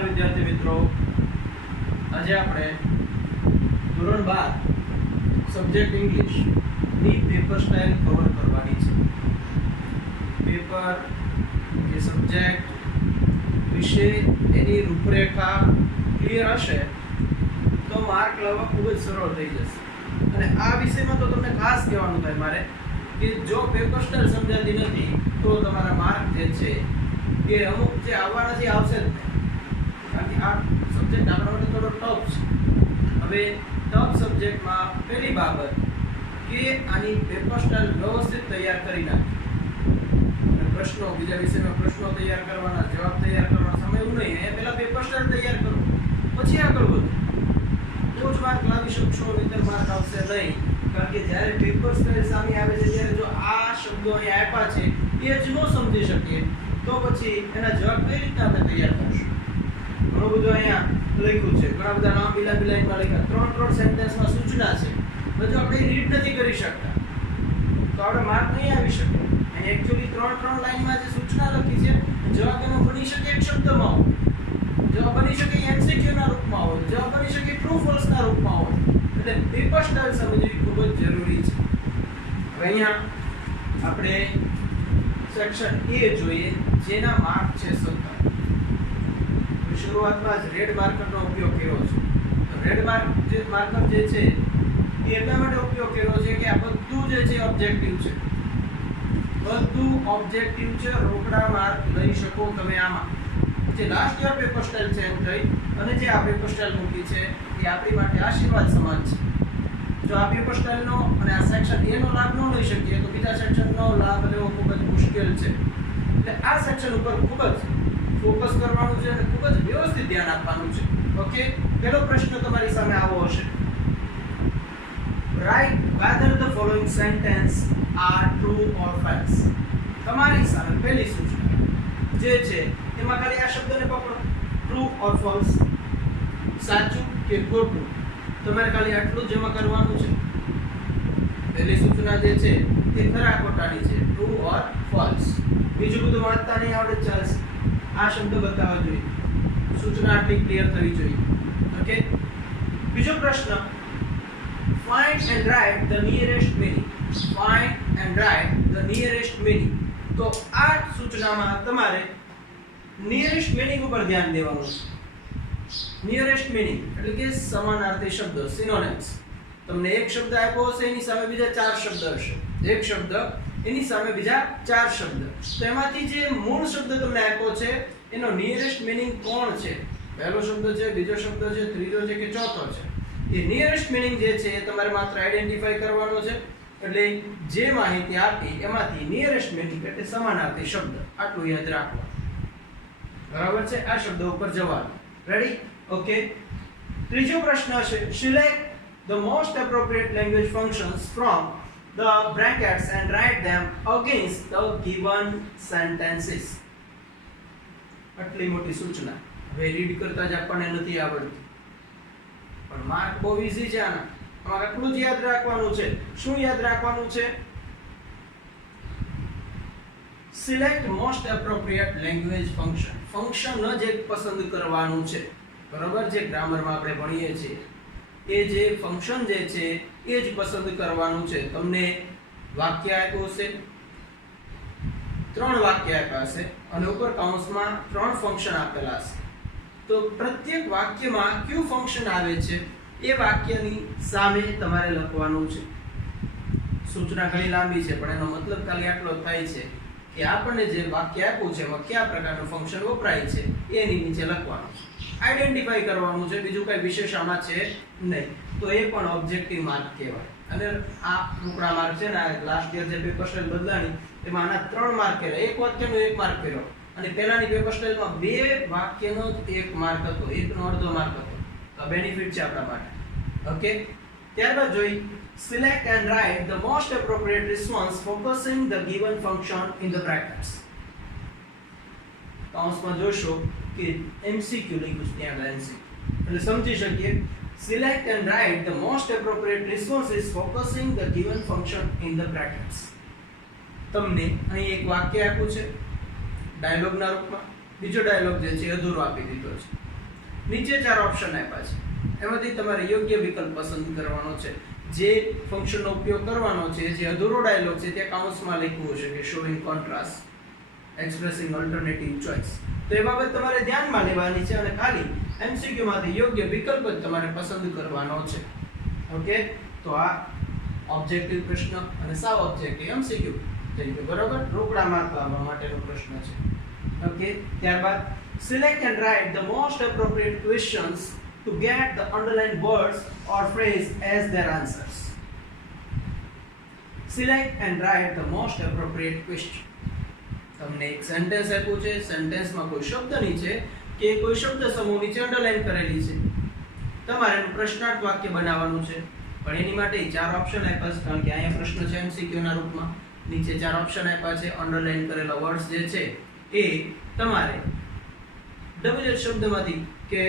નમસ્કાર વિદ્યાર્થી મિત્રો, આજે આપણે ધોરણ 12 સબ્જેક્ટ ઇંગ્લિશ ની પેપર સ્ટાઇલ કવર કરવાની છે. પેપર એ સબ્જેક્ટ વિશે એની રૂપરેખા ક્લિયર હશે તો માર્ક લાવવા ખૂબ જ સરળ થઈ જશે. અને આ વિષયમાં તો તમને ખાસ કહેવાનું થાય મારે કે જો પેપર સ્ટાઇલ સમજાતી નથી તો તમારા માર્ક જે છે કે અમુક જે આવવાના છે આવશે જ નહીં, કારણ કે આ સબ્જેક્ટ આપણા માટે થોડો ટફ છે. હવે ટફ સબ્જેક્ટમાં પહેલી બાબત કે આની પેપર સ્ટાઇલ વ્યવસ્થિત તૈયાર કરી નાખી. પ્રશ્નો, બીજા વિષયમાં પ્રશ્નો તૈયાર કરવાના, જવાબ તૈયાર કરવાના, સમય એવું નહીં. એ પહેલા પેપર સ્ટાઇલ તૈયાર કરો, પછી આગળ વધો, તો જ માર્ક લાવી શકશો, નહીંતર માર્ક આવશે નહીં. કારણ કે જ્યારે પેપર સ્ટાઇલ સામે આવે છે ત્યારે જો આ શબ્દો અહીં આપ્યા છે એ જ ન સમજી શકીએ તો પછી એના જવાબ કઈ રીતના આપણે તૈયાર કરશું. ઘણું બધું અહીંયા લખ્યું છે, ઘણા બધા નામ બીલા લાઈનમાં લખ્યા, ત્રણ સેન્ટેન્સમાં સૂચના છે. જો આપણે રીડ નથી કરી શકતા તો આપણે માર્ક નહીં આવી શકે. અને એક્ચ્યુઅલી ત્રણ લાઈનમાં જે સૂચના લખી છે, જવાબ એનો બની શકે એક શબ્દમાં હોય, જવાબ બની શકે એમસીક્યુ ના રૂપમાં હોય, જવાબ બની શકે ટ્રુ ફોલ્સ ના રૂપમાં હોય. એટલે પેપર સ્ટાઇલ સમજવી ખૂબ જ જરૂરી છે. હવે અહીંયા આપણે સેક્શન એ જોઈએ, જેના માર્ક છે 17. શરૂઆતમાં જ રેડ માર્કરનો ઉપયોગ કર્યો છે. રેડ માર્કર જે છે એ એટલા માટે ઉપયોગ કર્યો છે કે આ બધું જે છે ઓબ્જેક્ટિવ છે, બધું ઓબ્જેક્ટિવ છે. રોકડા માર્ક લઈ શકો તમે આમાં. જે last year paper style change થઈ અને જે આ પેપર સ્ટાઇલ મૂકી છે એ આપણી માટે આશીર્વાદ સમાન છે. જો આ પેપર સ્ટાઇલનો અને આ સેક્શન એ નો લાભ ન લઈ શકીએ તો બીજા સેક્શનનો લાભ લેવો ખૂબ જ મુશ્કેલ છે. એટલે આ સેક્શન ઉપર ખૂબ જ ફોકસ કરવાનું છે અને ખૂબ જ વ્યવસ્થિત ધ્યાન આપવાનું છે. ઓકે, પહેલો પ્રશ્ન તમારી સામે આવો હશે. Right whether the following sentence are true or false. તમારી સામે પહેલી સૂચના જે છે એમાં ખાલી આ શબ્દને પકડો, ટ્રુ ઓર ફોલ્સ, સાચું કે ખોટું. તમારે ખાલી આટલું જ જમા કરવાનું છે. પહેલી સૂચના જે છે તે ખરા ખોટાની છે, ટ્રુ ઓર ફોલ્સ. બીજું બધું વાંચતા નહીં આવડે ચાલશે, આ શબ્દ બતાવવા જોઈએ, સૂચના આટલી ક્લિયર થવી જોઈએ. ઓકે, બીજો પ્રશ્ન, find and write the nearest meaning. find and write the nearest meaning. તો આ સૂચનામાં તમારે નિયરેસ્ટ મીનિંગ ઉપર ધ્યાન દેવાનું છે. નિયરેસ્ટ મીનિંગ એટલે કે સમાનાર્થી શબ્દો, સિનોનિમ્સ. તમને એક શબ્દ આપ્યો હશે, એની સામે બીજા 4 શબ્દ હશે. એક શબ્દ એની સામે બીજા 4 શબ્દ. તો એમાંથી જે મૂળ શબ્દ તમને આપ્યો છે એનો નિયરેસ્ટ મીનિંગ કોણ છે? પહેલો શબ્દ છે, બીજો શબ્દ છે, ત્રીજો છે કે ચોથો છે? એ નિયરેસ્ટ મીનિંગ જે છે એ તમારે માત્ર આઈડેન્ટિફાઈ કરવાનો છે. એટલે જે માહિતી આપી એમાંથી નિયરેસ્ટ મીનિંગ એટલે સમાનાર્થી શબ્દ, આટલું યાદ રાખવાનું. બરાબર છે? આ શબ્દ ઉપર જવાનું. રેડી? ઓકે. ત્રીજો પ્રશ્ન છે, select the most appropriate language functions from the brackets and write them against the given sentences. આટલી મોટી સૂચના હવે રીડ કરતા જ આપણને નથી આવડતી, પણ માર્ક બહુ ઈઝી છે આના. આમાં આટલું જ યાદ રાખવાનું છે. શું યાદ રાખવાનું છે? Select most appropriate language function. Function જ એક પસંદ કરવાનું છે. બરોબર? જે ગ્રામરમાં આપણે ભણીએ છીએ એ જે ફંક્શન જે છે એ જ પસંદ કરવાનું છે. તમને વાક્ય આપ્યું હશે, 3 વાક્ય આપ્યા હશે અને ઉપર કૌંસમાં 3 ફંક્શન આપેલા હશે. તો પ્રત્યેક વાક્યમાં કયું ફંક્શન આવે છે એ વાક્યની સામે તમારે લખવાનું છે. સૂચના ઘણી લાંબી છે પણ એનો મતલબ ખાલી આટલો થાય છે કે આપણને જે વાક્ય આપ્યું છે એમાં કયા પ્રકારનું ફંક્શન વપરાય છે એની નીચે લખવાનું છે. આઈડેન્ટિફાઈ કરવાનું છે, બીજું કઈ વિશેષ આમાં છે નહીં. તો એ પણ ઓબ્જેક્ટિવ માર્ક કહેવાય. અને આ ટુકડા માર્ક છે ને, લાસ્ટ યર જે પેપર સ્ટાઇલ બદલાણી એમાં આના 3 માર્ક કર્યા. એક વાક્યનો 1 માર્ક કર્યો અને પહેલાની પેપર સ્ટાઇલમાં 2 વાક્યનો 1 માર્ક હતો, એકનો અડધો માર્ક હતો. તો બેનિફિટ છે આપણા માટે. ઓકે, ત્યારબાદ જોઈ select and write the most appropriate response focusing the given function in the brackets. કૌંસમાં જોશો કે MCQ લખ્યું છે, ત્યાં આગળ MCQ એટલે સમજી શકીએ. select and write the most appropriate responses focusing the given function in the brackets. તમને અહીં એક વાક્ય આપ્યું છે ડાયલોગના રૂપમાં, બીજો ડાયલોગ જે છે અધૂરો આપી દીધો છે. નીચે 4 ઓપ્શન આપ્યા છે, એમાંથી તમારે યોગ્ય વિકલ્પ પસંદ કરવાનો છે. જે ફંક્શનનો ઉપયોગ કરવાનો છે, જે અધૂરો ડાયલોગ છે, તે કૌંસમાં લખ્યું હશે કે શોઇંગ કોન્ટ્રાસ્ટ, એક્સપ્રેસિંગ અલ્ટરનેટિવ ચોઇસ. તો એ બાબત તમારે ધ્યાનમાં લેવાની છે અને ખાલી MCQ માંથી યોગ્ય વિકલ્પ જ તમારે પસંદ કરવાનો છે. ઓકે, તો આ ઓબ્જેક્ટિવ પ્રશ્ન અને સાવ ઓબ્જેક્ટિવ MCQ તરીકે બરોબર રોકડા માર્ક લાવવા માટેનો પ્રશ્ન છે. ઓકે, ત્યારબાદ select and write the most appropriate questions to get the underlined words or phrase as their answers. Select and write the most appropriate question. તમને એક સેન્ટેન્સ આપ્યું છે, સેન્ટેન્સમાં કોઈ શબ્દ નીચે કે કોઈ શબ્દ સમૂહ નીચે અંડરલાઈન કરેલી છે, તમારે એનું પ્રશ્નાર્થ વાક્ય બનાવવાનું છે. પણ એની માટે 4 ઓપ્શન આપ્યા છે, કારણ કે અહીંયા પ્રશ્ન છે MCQ ના રૂપમાં. નીચે 4 ઓપ્શન આપ્યા છે. અંડરલાઈન કરેલા વર્ડ્સ જે છે એ તમારે ડબલ શબ્દમાંથી કે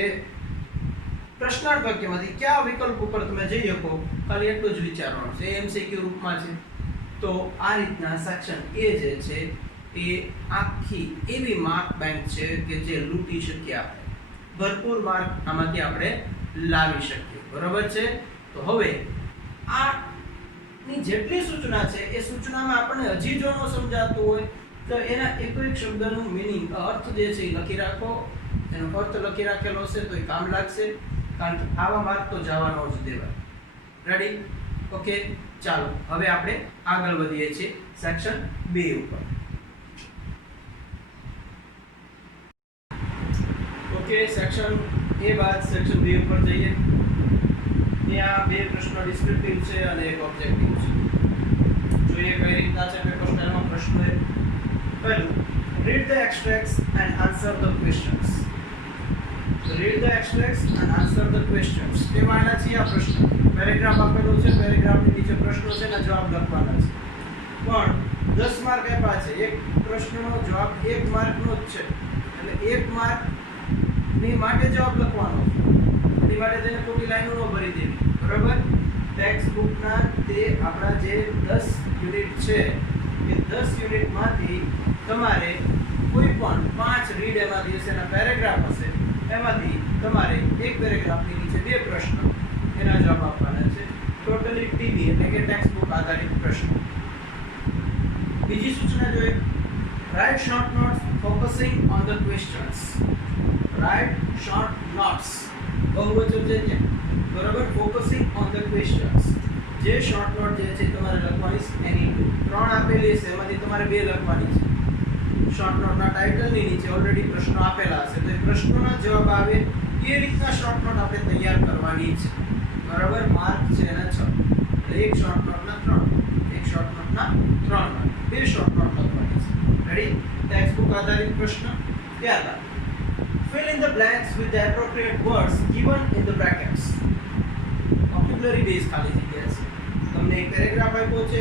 પ્રશ્નાર્થ વાક્યમાંથી કયા વિકલ્પ ઉપર તમે જઈ શકો, ખાલી એટલું જ વિચારવાનું છે. MCQ રૂપમાં છે. તો આ રીતના સેક્શન A જે છે એ આખી એવી માર્ક બેંક છે કે જે લૂંટી શકીએ આપણે. ભરપૂર માર્ક આમાંથી આપણે લાવી શકીએ. બરોબર છે. તો હવે આ ની જેટલી સૂચના છે એ સૂચનામાં આપણને હજી જો ન સમજાતું હોય તો એના એક એક શબ્દનું મીનિંગ અર્થ જે છે એ લખી રાખો. એનો અર્થ લખી રાખેલો હશે તો એ કામ લાગશે, કારણ કે આવા માર્ક તો જવાનો જ દેવાય. રેડી? ઓકે, ચાલો હવે આપણે આગળ વધીએ છીએ સેક્શન 2 ઉપર. ઓકે, સેક્શન A બાદ સેક્શન 2 ઉપર જઈએ. ત્યાં 2 પ્રશ્નો ડિસ્ક્રિપ્ટિવ છે અને એક ઓબ્જેક્ટિવ છે. જોઈએ કઈ રીતના છે પેપર સ્ટાઇલમાં પ્રશ્નો. પહેલું, read the extracts and answer the questions. Read the extracts and answer the questions. એમાંના છે આ પ્રશ્ન. પેરેગ્રાફ આપેલો છે, પેરેગ્રાફની નીચે પ્રશ્નો છે અને જવાબ લખવાના છે. પણ 10 માર્ક આપ્યા છે. એક પ્રશ્નનો જવાબ 1 માર્કનો જ છે. એટલે 1 માર્ક ની માટે જવાબ લખવાનો છે. એની માટે તેને ખોટી લાઈનો ન ભરી દેવી. બરાબર? ટેક્સ્ટ બુકના તે આપણા જે 10 યુનિટ છે એ 10 યુનિટમાંથી તમારે કોઈ પણ 5 રીડ એમાંથી હશે અને પેરેગ્રાફ હશે, એમાંથી તમારે એક પેરેગ્રાફની નીચે 2 પ્રશ્ન એના જવાબ આપવાના છે. ટોટલી ટીબી એટલે કે ટેક્સ્ટ બુક આધારિત પ્રશ્ન. બીજી સૂચના જોઈએ, write short notes focusing on the questions. Write short notes, બહુવચન છે ત્યાં. બરાબર? focusing on the questions. જે શોર્ટ નોટ જે છે તમારે લખવાની છે એની 3 આપેલી છે, એમાંથી તમારે 2 લખવાની છે. શોર્ટ નોટના ટાઇટલની નીચે ઓલરેડી પ્રશ્નો આપેલા હશે, તો એ પ્રશ્નોના જવાબ આવે એ રીતના શોર્ટ નોટ આપણે તૈયાર કરવાની છે. બરાબર? માર્ક છે એના 6. એટલે એક શોર્ટ નોટના 3, એક શોર્ટ નોટના 3 માર્ક, 2 શોર્ટ નોટ લખવાની છે. રેડી? ટેક્સ્ટ બુક આધારિત પ્રશ્ન. ત્યારબાદ fill in the blanks with the appropriate words given in the brackets. Vocabulary base ખાલી જગ્યા છે. તમને એક પેરેગ્રાફ આપ્યો છે,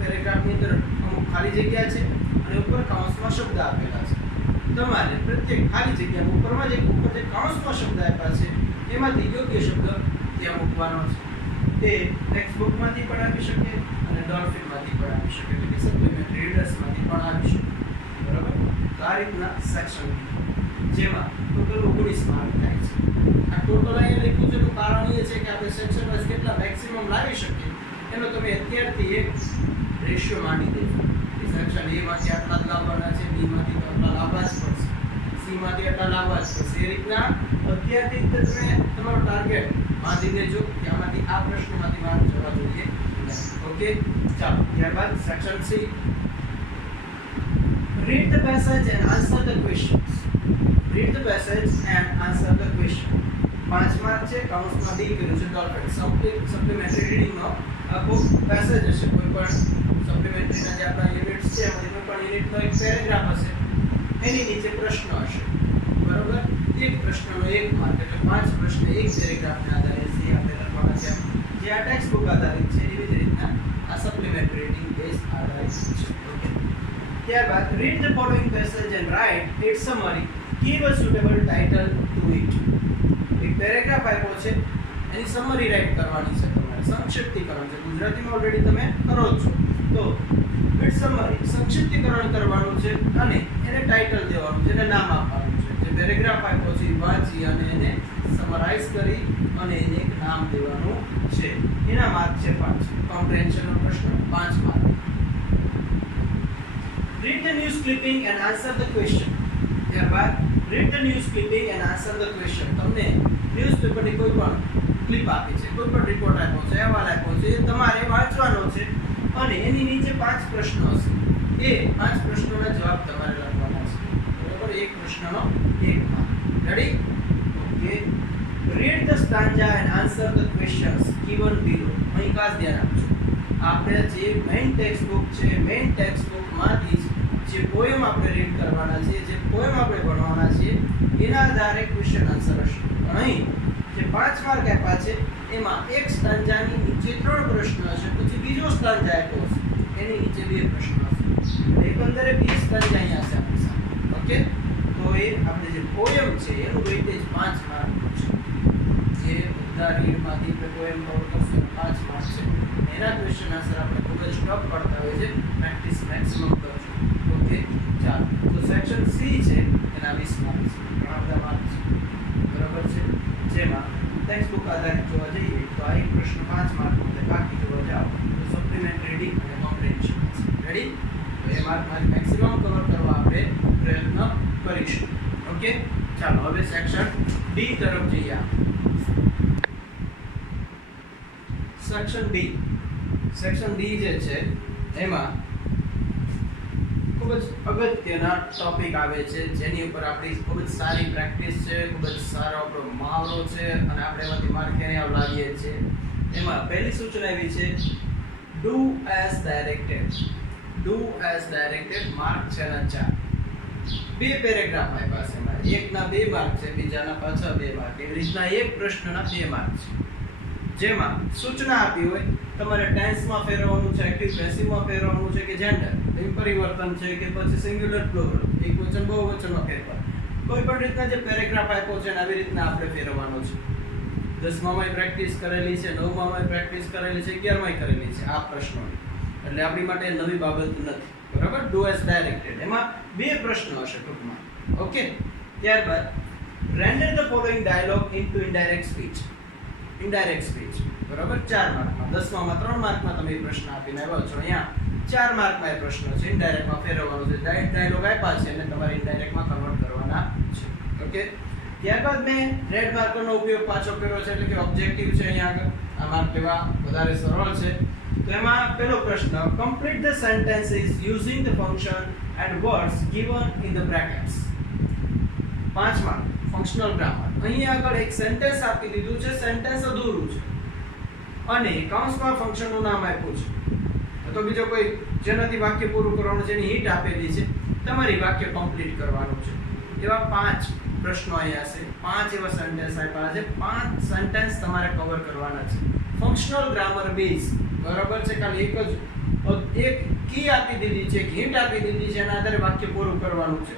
પેરેગ્રાફની અંદર અમુક ખાલી જગ્યા છે અને ઉપર કૌંસમાં શબ્દ આપેલા છે. તમારે પ્રત્યેક ખાલી જગ્યામાં ઉપર જે કૌંસમાં શબ્દ આપ્યા છે એમાંથી યોગ્ય શબ્દ ત્યાં મૂકવાનો છે. તે ટેક્સ્ટ બુકમાંથી પણ આવી શકે અને ડોલ્ફિનમાંથી પણ આવી શકે, એટલે કે સપ્લિમેન્ટરી રીડર્સમાંથી પણ આવી શકે. બરાબર? તો આ રીતના સેક્શન જેમાં ટોટલ 19 માર્ક થાય છે. આ ટોટલ અહીંયા લખ્યું છે એનું કારણ એ છે કે આપણે સેક્શન વાઇઝ કેટલા મેક્સિમમ લાવી શકીએ એનો તમે અત્યારથી એક રેશિયો માંડી દેજો. સેક્શન A માંથી આટલા જ લાવવાના છે, B માંથી તો આટલા લાવવા જ પડશે, C માંથી આટલા લાવવા જ પડશે. એ રીતના અત્યારથી જ તમે તમારો ટાર્ગેટ બાંધી દેજો કે આમાંથી આ પ્રશ્નમાંથી માર્ક જવા જોઈએ. ઓકે, ચાલો ત્યારબાદ section C, read the passage and answer the questions. Read the passage and answer the question. 5 mark છે. કૌંસમાં ડી કર્યું છે ડોલ્ફિન. સપ્લિમેન્ટરી રીડિંગનો આખો પેસેજ હશે. કોઈ પણ સપ્લિમેન્ટરીના જે આપણા યુનિટ્સ છે એમાંથી કોઈ પણ યુનિટનો એક પેરેગ્રાફ હશે, એની નીચે પ્રશ્ન હશે. બરોબર? એક પ્રશ્નનો 1 માર્ક, એટલે 5 પ્રશ્ન એક પેરેગ્રાફના આધારે જે આપણે લખવાના છે. જે આ ટેક્સ્ટ બુક આધારિત છે એવી જ રીતના આ સપ્લિમેન્ટરી રીડિંગ બેઝ આધારિત છે. ઓકે, ત્યારબાદ read the following passage and write its summary. Give a suitable title to it. એક પેરેગ્રાફ આપ્યો છે, એની સમરી રાઇટ કરવાની છે તમારે, સંક્ષિપ્તીકરણ છે. ગુજરાતીમાં ઓલરેડી તમે કરો છો, તો ઇટ્સ સમરી સંક્ષિપ્તીકરણ કરવાનું છે અને એને ટાઇટલ દેવાનું છે, એને નામ આપવાનું છે. જે પેરેગ્રાફ આપ્યો છે એ વાંચી અને એને રિવાઇઝ કરી અને એને એક નામ દેવાનું છે. એના માર્ક છે 5. કોમ્પ્રિહેન્શનનો પ્રશ્ન 5 mark. Read the news clipping and answer the question. ત્યારબાદ read the news clipping and answer the question. તમને ન્યૂઝપેપરની કોઈ પણ ક્લિપ આપી છે, કોઈ પણ રિપોર્ટ આપ્યો છે, અહેવાલ આપ્યો છે, એ તમારે વાંચવાનો છે અને એની નીચે 5 પ્રશ્નો હશે. એ 5 પ્રશ્નોના જવાબ તમારે લખવાના છે. બરાબર? એક પ્રશ્નનો 1 mark. Ready? Okay. Read the stanza and answer the questions given below. અહીં ખાસ ધ્યાન આપજો. આપણે જે મેઇન ટેક્સ્ટ બુક છે, મેઇન ટેક્સ્ટ બુકમાંથી જે પોએમ આપણે રીડ કરવાના છે, જે પોએમ આપણે ભણવાના છે, એના આધારે ક્વેશ્ચન આન્સર હશે. પણ અહીં જે 5 માર્ક આપ્યા છે એમાં એક સ્ટાન્જાની નીચે 3 પ્રશ્ન હશે, પછી બીજો સ્ટાન્જા આપ્યો હશે, એની નીચે 2 પ્રશ્ન હશે. એકંદરે 20 સ્ટાન્જા અહીંયા હશે આપણી સામે. ઓકે? તો એ આપણે જે પોએમ છે એનું વેઇટેજ 5 માર્ક છે. જે બધા રીડમાંથી આપણે પોએમ કવર કરશું 5 માર્ક છે. એના ક્વેશ્ચન આન્સર આપણે ખૂબ જ ટફ પડતા હોય છે. પ્રેક્ટિસ મેક્સિમમ કરજો. ઓકે? ચાલો. તો સેક્શન સી છે એના 20 માર્ક છે. ઘણા બધા માર્ક છે. બરાબર છે? જેમાં ટેક્સ્ટ બુક આધારિત જોવા જઈએ તો આ એક પ્રશ્ન 5 માર્ક માટે બાકી જોવા જાઓ તો સપ્લિમેન્ટ રીડિંગ અને કોમ્પ્રિહેન્શન. રેડી? તો એ માર્ક મારી મેક્સિમમ કવર કરવા આપણે પ્રયત્ન કરીશું. ઓકે? ચાલો હવે સેક્શન ડી તરફ જઈએ. Section D. સેક્શન ડી જે છે એમાં ખૂબ જ અગત્યના ટોપિક આવે છે જેની ઉપર આપણી ખૂબ જ સારી પ્રેક્ટિસ છે, ખૂબ જ સારો આપણો મહાવરો છે અને આપણે એમાંથી માર્ક ક્યારે લાવીએ છીએ. એમાં પહેલી સૂચના એવી છે do as directed. Do as directed. Mark છે ના 4. 2 પેરેગ્રાફ આપ્યા છે એમાં. એકના 2 માર્ક છે, બીજાના પાછા 2 માર્ક. એવી રીતના એક પ્રશ્નના 2 માર્ક છે. જેમાં સૂચના આપી હોય તમારે ટેન્સમાં ફેરવવાનું છે, એક્ટિવ પેસિવમાં ફેરવવાનું છે કે જેન્ડર પરિવર્તન છે કે પછી સિંગ્યુલર પ્લુરલ, એકવચન બહુવચનમાં ફેરફાર. કોઈ પણ રીતના જે પેરેગ્રાફ આપ્યો છે આવી રીતના આપણે ફેરવવાનો છે. 10માં પ્રેક્ટિસ કરેલી છે, 9માં પ્રેક્ટિસ કરેલી છે, 11માં કરેલી છે આ પ્રશ્નોની. એટલે આપણી માટે નવી બાબત નથી. બરાબર? Do as directed. એમાં 2 પ્રશ્નો હશે ટૂંકમાં. ઓકે? ત્યારબાદ render the following dialogue into indirect speech. Indirect speech. બરાબર? 4 માર્કમાં. 10માં 3 માર્કમાં તમે પ્રશ્ન આપીને આવ્યો છો. અહીંયા 4 માર્કમાં એ પ્રશ્ન છે. ઇનડાયરેક્ટમાં ફેરવવાનો છે. ડાયલોગ આપ્યા છે અને તમારે ઇનડાયરેક્ટમાં કન્વર્ટ કરવાના છે. ઓકે? ત્યારબાદ મેં રેડ માર્કરનો ઉપયોગ પાછો કર્યો છે, એટલે કે ઓબ્જેક્ટિવ છે અહીંયા આગળ. આ માર્ક લેવા વધારે સરળ છે. તો એમાં પહેલો પ્રશ્ન complete the sentences using the function and words given in the brackets. 5 mark. Functional grammar. અહીંયા આગળ એક સેન્ટેન્સ આપી દીધું છે, સેન્ટેન્સ અધૂરું છે અને કૌંસમાં ફંક્શનનું નામ આપ્યું છે. તો બીજો કોઈ જેનાથી વાક્ય પૂરું કરવાનું છે એની હિન્ટ આપેલી છે, તમારી વાક્ય કમ્પ્લીટ કરવાનું છે. એવા 5 પ્રશ્નો અહીંયા છે. 5 એવા સેન્ટેન્સ આપ્યા છે. 5 સેન્ટેન્સ તમારે કવર કરવાના છે. Functional grammar base. બરાબર છે? ખાલી એક કી આપી દીધી છે, એક હિન્ટ આપી દીધી છે, એના આધારે વાક્ય પૂરું કરવાનું છે.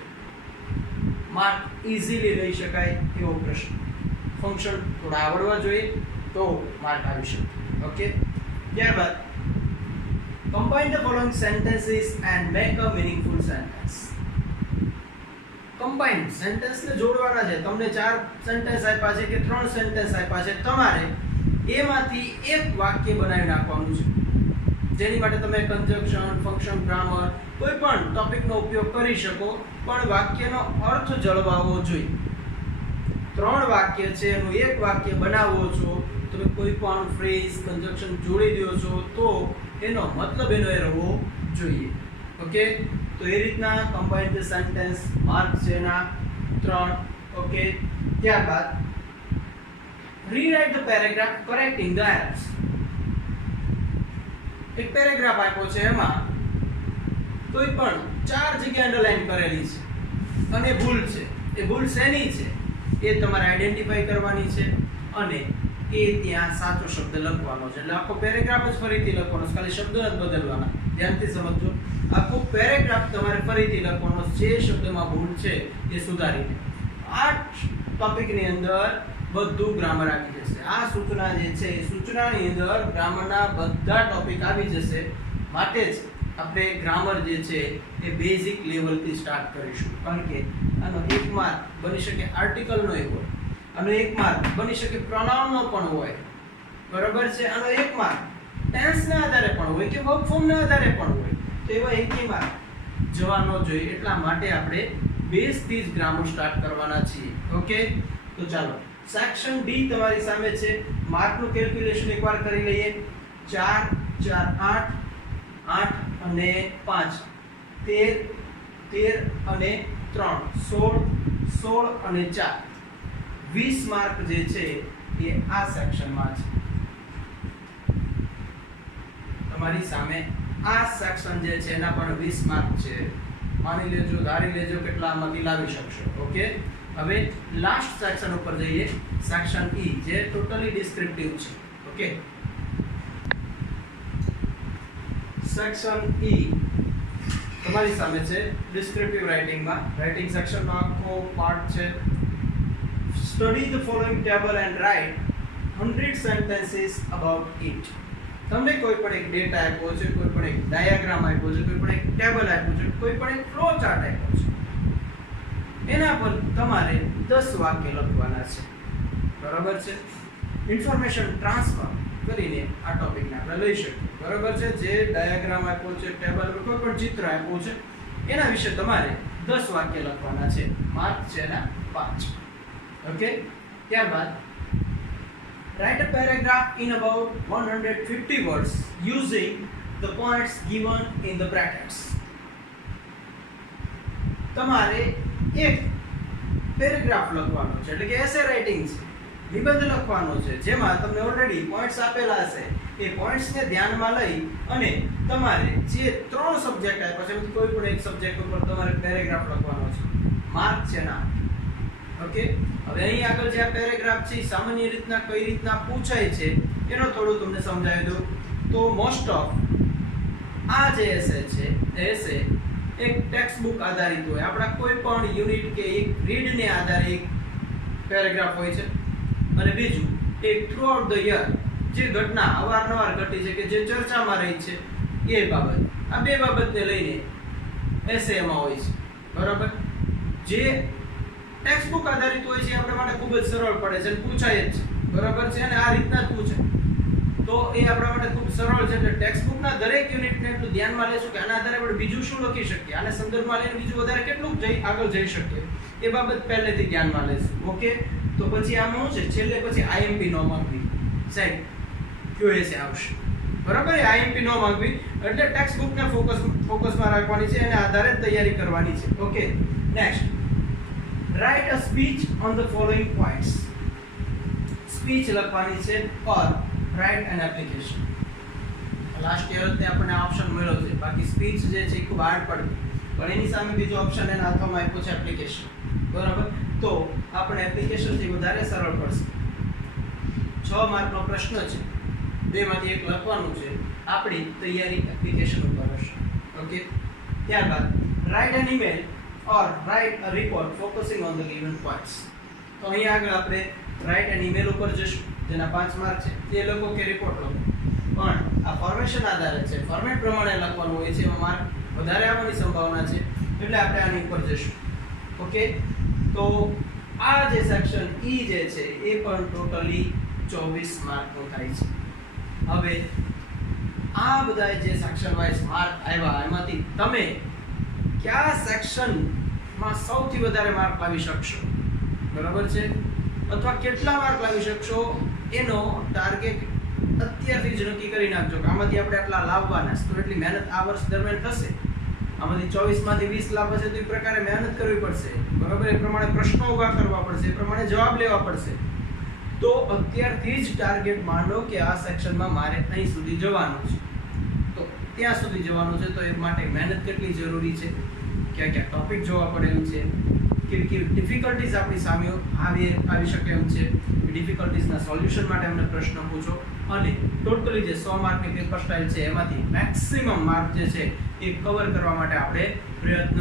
માર્ક ઈઝીલી લઈ શકાય એવો પ્રશ્ન. ફંક્શન થોડા આવડવા જોઈએ તો માર્ક આવી શકે. ઓકે? ત્યારબાદ combine the following sentences and make a meaningful sentence. combine sentence ને જોડવાના છે. તમને 4 સેન્ટેન્સ આપ્યા છે કે 3 સેન્ટેન્સ આપ્યા છે, તમારે એમાંથી એક વાક્ય બનાવી નાખવાનું છે. જેની માટે તમે કન્જંક્શન, ફંક્શન, ગ્રામર કોઈ પણ ટોપિકનો ઉપયોગ કરી શકો, પણ વાક્યનો અર્થ જળવાવો જોઈએ. 3 વાક્ય છે, એનું એક વાક્ય બનાવો છો, તમે કોઈ પણ ફ્રેઝ, કન્જંક્શન જોડી દો છો તો એનો મતલબ એનો એ રહેવો જોઈએ. ઓકે? તો એ રીતના કમ્બાઇન ધ સેન્ટેન્સ. માર્ક છે એના 3. ઓકે? ત્યારબાદ rewrite the paragraph correcting the errors. એક પેરેગ્રાફ આપ્યો છે, એમાં કોઈ પણ 4 જગ્યા અંડરલાઈન કરેલી છે અને ભૂલ છે. એ ભૂલ શેની છે એ તમારે આઈડેન્ટિફાઈ કરવાની છે અને એ ત્યાં સાચો શબ્દ લખવાનો છે. એટલે આખો પેરેગ્રાફ જ ફરીથી લખવાનો છે, ખાલી શબ્દો જ બદલવાના. ધ્યાનથી સમજજો. આખો પેરેગ્રાફ તમારે ફરીથી લખવાનો છે, જે શબ્દમાં ભૂલ છે એ સુધારીને. આ ટોપિકની અંદર બધું ગ્રામર આવી જશે. આ સૂચના જે છે એ સૂચનાની અંદર ગ્રામરના બધા ટોપિક આવી જશે. માટે જ આપણે ગ્રામર જે છે એ બેઝિક લેવલથી સ્ટાર્ટ કરીશું. કારણ કે આનો 1 માર્ક બની શકે આર્ટિકલનો એક હોય, આનો 1 માર્ક બની શકે પ્રોનાઉન નો પણ હોય, બરોબર છે. આનો 1 માર્ક ટેન્સ ના આધારે પણ હોય કે વર્બ ફોર્મ ના આધારે પણ હોય, તો એવા 1 માર્ક જવાનો જોઈએ. એટલા માટે આપણે બેઝ થી જ ગ્રામર સ્ટાર્ટ કરવાના છીએ. ઓકે, તો ચાલો સેક્શન ડી તમારી સામે છે. માર્ક નું કેલ્ક્યુલેશન એકવાર કરી લઈએ. 4 4 8 8 અને 5 13 13 અને 3 16 16 અને 4 20 માર્ક જે છે એ આ સેક્શનમાં છે. તમારી સામે આ સેક્શન જે છે એના પણ 20 માર્ક છે. માની લેજો, ધારી લેજો કેટલા આમાંથી લાવી શકશો. ઓકે, હવે લાસ્ટ સેક્શન ઉપર જઈએ. સેક્શન ઈ જે ટોટલી ડિસ્ક્રિપ્ટિવ છે. ઓકે, સેક્શન ઈ તમારી સામે છે ડિસ્ક્રિપ્ટિવ રાઇટિંગમાં. રાઇટિંગ સેક્શનમાં આખો પાર્ટ છે. Study the following table and write 100 sentences about it. તમને કોઈ પણ એક ડેટા આપ્યો છે, કોઈ પણ એક ડાયાગ્રામ આપ્યો છે, કોઈ પણ એક ટેબલ આપ્યું છે, કોઈ પણ એક ફ્લો ચાર્ટ આપ્યો છે, એના પર તમારે 10 વાક્ય લખવાના છે. બરાબર છે. ઇન્ફોર્મેશન ટ્રાન્સફર કરીને આ ટોપિકને આપણે લઈ શકીએ. બરાબર છે. જે ડાયાગ્રામ આપ્યો છે, ટેબલ કોઈ પણ ચિત્ર આપ્યું છે, એના વિશે તમારે 10 વાક્ય લખવાના છે. માર્ક છે એના 5. ઓકે, ત્યારબાદ write a paragraph in about 150 words using the points given in the brackets. તમારે એક પેરેગ્રાફ લખવાનો છે, એટલે કે એસે રાઇટિંગ છે, નિબંધ લખવાનો છે, જેમાં તમને ઓલરેડી પોઈન્ટ્સ આપેલા હશે. એ પોઈન્ટ્સને ધ્યાનમાં લઈ અને તમારે જે 3 સબ્જેક્ટ આપ્યા છે, કોઈ પણ એક સબ્જેક્ટ ઉપર તમારે પેરેગ્રાફ લખવાનો છે. માર્ક છે ના. ઓકે, હવે અહીં આગળ જે આ પેરેગ્રાફ છે સામાન્ય રીતના કઈ રીતના પૂછાય છે એનો થોડું તમને સમજાવી દઉં. તો મોસ્ટ ઓફ આ જે એસે છે એસે એક ટેક્સ્ટ બુક આધારિત હોય. આપણા કોઈ પણ યુનિટ કે એક રીડ ને આધારે એક પેરેગ્રાફ હોય છે. અને બીજું એક થ્રુ આઉટ ધ યર જે ઘટના અવારનવાર ઘટી છે કે જે ચર્ચામાં રહી છે એ બાબત, આ બે બાબતને લઈને એસે એમાં હોય છે. બરાબર. જે ટેક્સ્ટ બુક આધારિત હોય છે આપણા માટે ખૂબ જ સરળ પડે છે અને પૂછાય જ છે. બરાબર છે. અને આ રીતના જ પૂછે તો એ આપણા માટે ખૂબ સરળ છે. એટલે ટેક્સ્ટ બુકના દરેક યુનિટને એટલું ધ્યાનમાં લેશું કે આના આધારે આપણે બીજું શું લખી શકીએ, આને સંદર્ભમાં લઈને બીજું વધારે કેટલું આગળ જઈ શકીએ એ બાબત પહેલેથી ધ્યાનમાં લેશું. ઓકે, તો પછી આમાં શું છે, છેલ્લે પછી આઈએમપી નો માંગવી સાહેબ, ક્યુએસએ આવશે. બરાબર. આઈએમપી નો માંગવી એટલે ટેક્સ્ટ બુકને ફોકસમાં રાખવાની છે, એને આધારે તૈયારી કરવાની છે. Okay, next, write a speech on the following points. Speech લખવાની છે or write an application. Last year તે આપણને ઓપ્શન મળ્યો છે, બાકી સ્પીચ જે છે એ ખૂબ હાર્ડ પડે, પણ એની સામે બીજો ઓપ્શન એના હાથમાં આપ્યો છે એપ્લિકેશન. બરાબર. તો આપણે એપ્લિકેશન થી વધારે સરળ પડશે. 6 માર્કનો પ્રશ્ન છે, 2 માંથી 1 લખવાનું છે. આપણી તૈયારી એપ્લિકેશન ઉપર હશે. ઓકે, ત્યારબાદ write an email or write a report focusing on the given points. તો અહીં આગળ આપણે write an email ઉપર જશું, જેના 5 માર્ક છે. તે લખો કે રિપોર્ટ લખો, પણ આ ફોર્મેશન આધારિત છે, ફોર્મેટ પ્રમાણે લખવાનું હોય છે, એમાં માર્ક વધારે આવવાની સંભાવના છે, એટલે આપણે આની ઉપર જશું. ઓકે, તો આ જે સેક્શન ઈ જે છે એ પણ ટોટલી 24 માર્કનું થાય છે. હવે આ બધા જે સેક્શન વાઇઝ માર્ક આવ્યા, એમાંથી તમે કયા સેક્શનમાં સૌથી વધારે માર્ક લાવી શકશો, બરાબર છે, અથવા કેટલા માર્ક લાવી શકશો એનો ટાર્ગેટ અત્યારથી જ નક્કી કરી નાખજો કે આમાંથી આપણે આટલા લાવવાના છે. તો એટલી મહેનત આ વર્ષ દરમિયાન થશે. આમાંથી 24 માંથી 20 લાવવા છે તો એ પ્રકારે મહેનત કરવી પડશે. બરાબર. એ પ્રમાણે પ્રશ્નો ઉભા કરવા પડશે, એ પ્રમાણે જવાબ લેવા પડશે. તો અત્યારથી જ ટાર્ગેટ માંડો કે આ સેક્શનમાં મારે અહીં સુધી જવાનું છે. તો ત્યાં સુધી જવાનું છે તો એ માટે મહેનત કેટલી જરૂરી છે, ક્યાં ક્યાં ટોપિક જોવા પડે એમ છે, કેવી કેવી ડિફિકલ્ટીઝ આપણી સામે આવી શકે એમ છે. ડિફિકલ્ટીઝના સોલ્યુશન માટે અમને પ્રશ્ન પૂછો અને ટોટલી જે 100 માર્કની પેપર સ્ટાઇલ છે એમાંથી મેક્સિમમ માર્ક જે છે એ કવર કરવા માટે આપણે પ્રયત્ન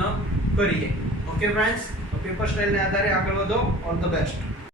કરીએ. ઓકે ફ્રેન્ડ્સ, તો પેપર સ્ટાઇલને આધારે આગળ વધો. All the best.